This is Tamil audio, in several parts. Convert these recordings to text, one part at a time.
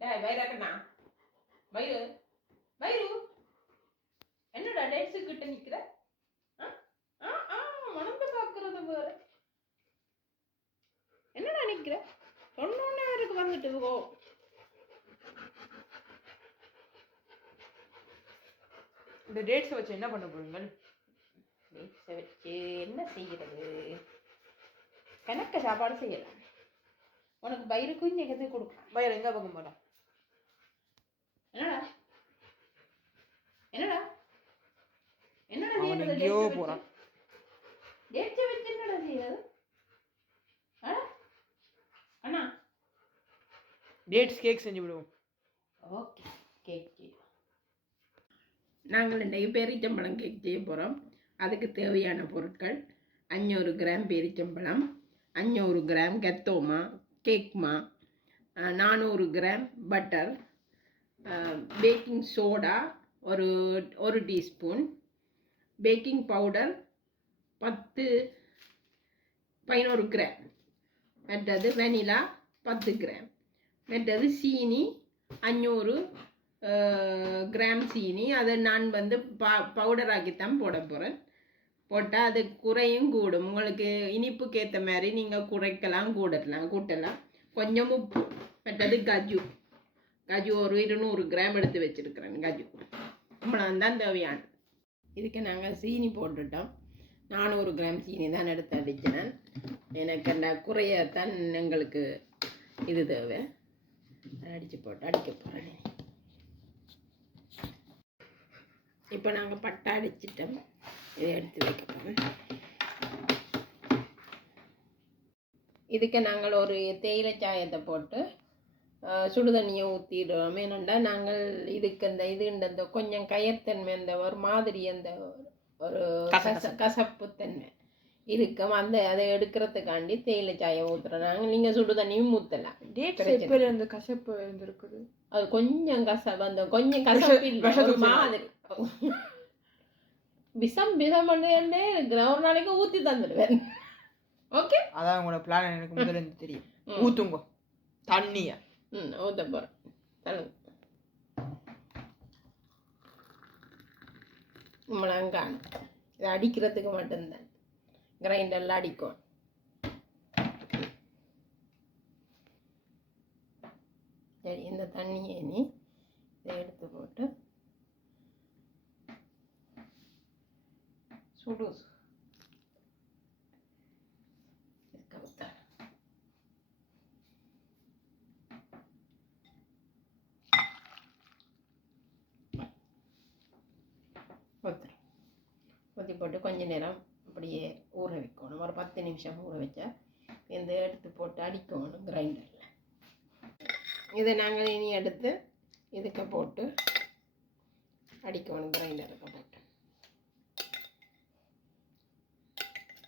டேய் வைரக்கண்ணா வைரு வைரு என்னடா டேட்ஸு கிட்ட நிக்கிற மணந்து பாக்குறது வேற என்னடா நிக்கிற சொன்னோன்னே அவருக்கு வந்துட்டு போ இந்த டேட்ஸை வச்சு என்ன பண்ண போறீங்க? டேட்ஸை வச்சு என்ன செய்கிறது? கணக்க சாப்பாடு செய்யலாம். உனக்கு பயிருக்கும் இங்கே எது கொடுக்கலாம். பயிர் எங்கே பார்க்க மாட்டோம். என்னடா என்னடா என்னடா எங்கேயோ போகிறான். டேட்ஸை வச்சு என்னடா செய்யறது? அண்ணா டேட்ஸ் கேக் செஞ்சு விடுவோம். ஓகே கேக் செய்வோம். நாங்கள் இன்றைக்கு பேரிச்சம்பழம் கேக் செய்ய போகிறோம். அதுக்கு தேவையான பொருட்கள் 500 கிராம் பேரிச்சம்பழம், 500 கிராம் கத்தோமா கேக்மா, 400 கிராம் பட்டர், பேக்கிங் சோடா ஒரு டீஸ்பூன், பேக்கிங் பவுடர் 11 கிராம், மற்றது வெனிலா 10 கிராம், மற்றது சீனி 500 கிராம் சீனி. அதை நான் வந்து பவுடராக்கித்தான் போட போகிறேன். போட்டால் அது குறையும் கூடும். உங்களுக்கு இனிப்புக்கு ஏற்ற மாதிரி நீங்கள் குறைக்கலாம் கூட்டலாம். கொஞ்சம் உப்பு, மற்றது கஜு ஒரு 200 கிராம் எடுத்து வச்சுருக்கிறேன். கஜு இவ்வளோதான் தேவையான. இதுக்கு நாங்கள் சீனி போட்டுட்டோம். 400 கிராம் சீனி தான் எடுத்து அடிச்சினேன். எனக்கு அந்த குறையத்தான் எங்களுக்கு இது தேவை. அடிக்க போகிறேன். இப்போ நாங்கள் பட்டை அடிச்சிட்டோம். இதை எடுத்து வைக்க போகிறோம். இதுக்கு நாங்கள் ஒரு தேயிலை சாயத்தை போட்டு சுடுதண்ணியை ஊற்றிடுவோம். ஏனெண்டா நாங்கள் இதுக்கு இந்த கொஞ்சம் கயத்தன்மை, அந்த ஒரு மாதிரி அந்த ஒரு கசப்புத்தன்மை இருக்கும். அதை எடுக்கிறதுக்காண்டி தேயிலை சாயம் ஊற்றுறோம் நாங்கள். நீங்கள் சுடுதண்ணியும் ஊற்றலாம். அந்த கசப்பு இருந்திருக்குது. அது கொஞ்சம் கசப்பு, அந்த கொஞ்சம் கசப்பு மாதிரி விஷம் பண்ணே இருக்கிற ஒரு நாளைக்கு ஊற்றி தந்துடுவேன். ஓகே, அதான் உங்களோட பிளான் எனக்கு முதல்ல இருந்து தெரியும். ஊற்றுங்க தண்ணியை. ஊற்ற போகிறேன். தள்ளுங்க. மிளகாய் இதை அடிக்கிறதுக்கு மட்டும்தான். கிரைண்டரில் அடிக்கும். சரி, இந்த தண்ணியை நீ இதை எடுத்து போட்டு சுடு ஊற்றி போட்டு கொஞ்ச நேரம் அப்படியே ஊற வைக்கணும். ஒரு 10 நிமிஷம் ஊற வச்சா இந்த எடுத்து போட்டு அடிக்கணும் கிரைண்டரில். இதை நாங்கள் இனி எடுத்து இதுக்கு போட்டு அடிக்கணும் கிரைண்டருக்கு போட்டு.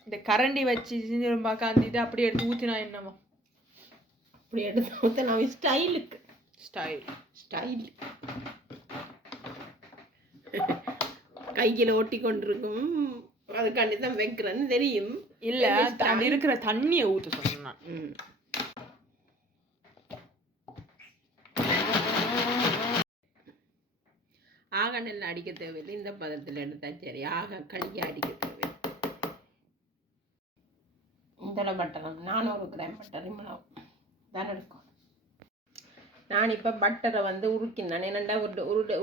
இந்த கரண்டி வச்சு பார்க்க இது அப்படியே எடுத்து ஊற்றினா என்னமா? அப்படி எடுத்து ஊற்றினா ஸ்டைலுக்கு ஸ்டைல் கையில் ஒட்டி கொண்டிருக்கும். அதுக்காண்டி தான் வைக்கிறேன்னு தெரியும். இல்லை, தண்ணி இருக்கிற தண்ணியை ஊற்ற சொன்னான். ஆக நெல் அடிக்க தேவையில்லை. இந்த பதத்தில் எடுத்தா சரி. ஆக களியாக அடிக்க தேவையில்லை. இந்த பட்டரம் 400 கிராம் பட்டர் இவ்வளவு தான் எடுக்கும். நான் இப்போ பட்டரை வந்து உருக்கினேன். என்னென்னா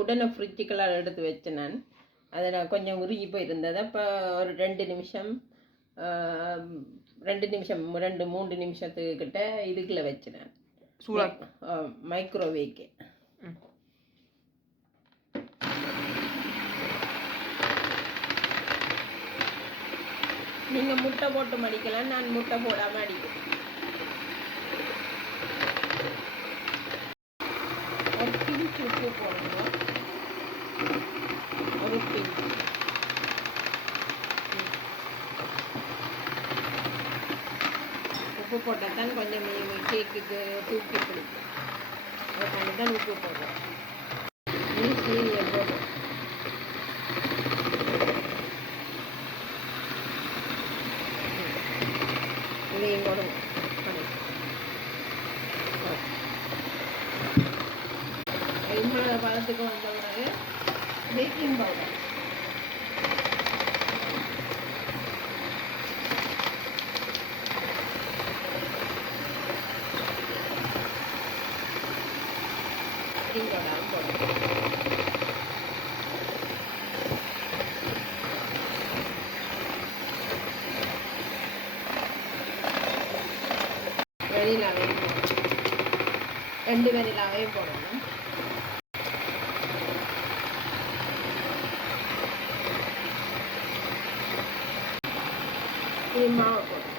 உடனே ஃப்ரிட்ஜுக்கெல்லாம் எடுத்து வச்சேன். நான் அதில் கொஞ்சம் உருகி போயிருந்தது. அப்போ ஒரு 2 நிமிஷம் 2-3 நிமிஷத்துக்கிட்ட இதுக்குள்ள வச்சினேன். மைக்ரோவேவ்க்கு. நீங்கள் முட்டை போட்டு மடிக்கலாம். நான் முட்டை போடாமல் அடிக்கிறேன். ஒரு பிஞ்சு உப்பு போடணும். ஒரு பிஞ்சு உப்பு போட்டால் தான் கொஞ்சம் கேக்குக்கு தூக்கி பிடிக்கும். அதுக்காண்டி தான் உப்பு போடுறோம். சீனியை போடுறோம். இதையும் போடுங்க. இவ்வளவு பதத்துக்கு வந்த பிறகு பேக்கிங் பவுடர் வெனிலாவே 2 வெனிலாவே போடணும். இது மாவு போடணும்.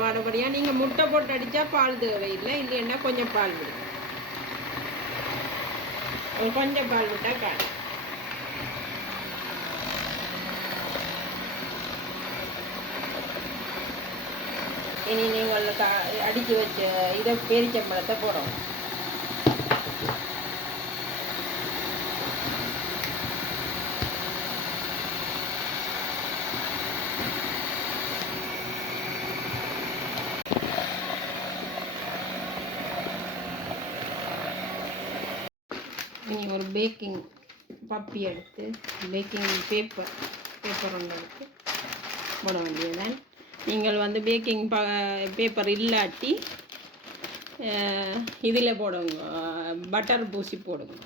வாடபடியாக நீங்கள் முட்டை போட்டு அடித்தா பால் தேவையில்லை, இல்லைன்னா கொஞ்சம் பால் விடுங்க. கொஞ்சம் பால் விட்டால் காணும். இனி நீங்கள் அடித்து வச்ச இதை பேரிச்சம்பழத்தை போடணும். இனி ஒரு பேக்கிங் பப்பி எடுத்து பேக்கிங் பேப்பர் ஒன்று எடுத்து போட வேண்டியதுதான். நீங்கள் வந்து பேக்கிங் பேப்பர் இல்லாட்டி இதில் போடுங்க, பட்டர் பூசி போடுங்க.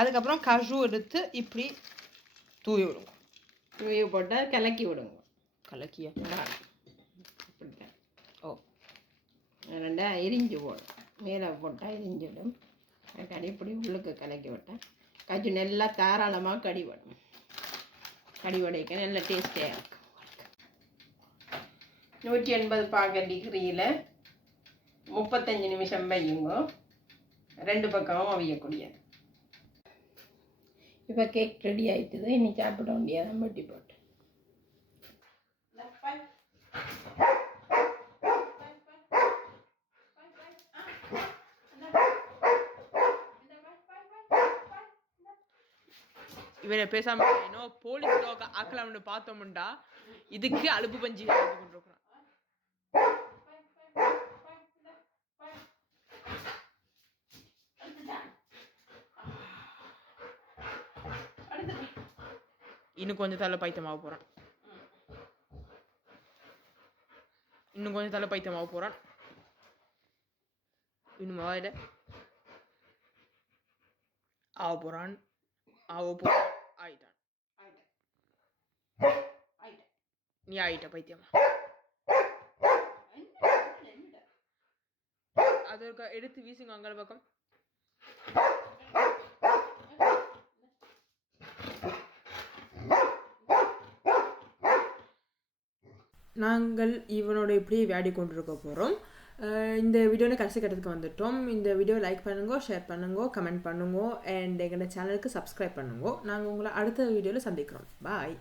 அதுக்கப்புறம் கஜு எடுத்து இப்படி தூவி விடுங்க. தூவி போட்டால் கலக்கி விடுங்க. கலக்கியா? இப்படித்தான். ஓ, ரெண்டா எரிஞ்சு போடும். மேலே போட்டால் எரிஞ்சிடும். கடிப்படி உள்ளுக்கு கலக்கி விட்டேன். கஜு நல்லா தாராளமாக கடிவடும். கடிவடைக்க நல்ல டேஸ்டியாக இருக்கும். 180 பாக டிகிரியில் 35 நிமிஷம் வையுங்க. 2 பக்கமும் அவியக்கூடியது. இப்போ கேக் ரெடி ஆயிட்டுது. இனி சாப்பிட வேண்டியதான் வெட்டி போட்டு. இவரை பேசாம இன்னும் போலீஸ் டாக் ஆக்கலாம்னு பார்த்தோம்டா இதுக்கு அலுப்பு பஞ்சி கொண்டிருக்கிறோம். இன்னும் கொஞ்சம் தலை பைத்தியமாக போறான். இன்னும் கொஞ்சம் தலை பைத்தியமாக போறான். இன்னும் வாயில ஆக போறான். ஆயிட்டான். நீ ஆயிட்ட பைத்தியமா. அதற்கு எடுத்து வீசுங்க அங்கால பக்கம். நாங்கள் இவனோட இப்படி விளையாடி கொண்டிருக்க போகிறோம். இந்த வீடியோவில் கடைசி கட்டத்துக்கு வந்துட்டோம். இந்த வீடியோ லைக் பண்ணுங்க, ஷேர் பண்ணுங்க, கமெண்ட் பண்ணுங்க, அண்ட் எங்களோட சேனலுக்கு சப்ஸ்கிரைப் பண்ணுங்க. நாங்கள் உங்களை அடுத்த வீடியோவில் சந்திக்கிறோம். பாய்.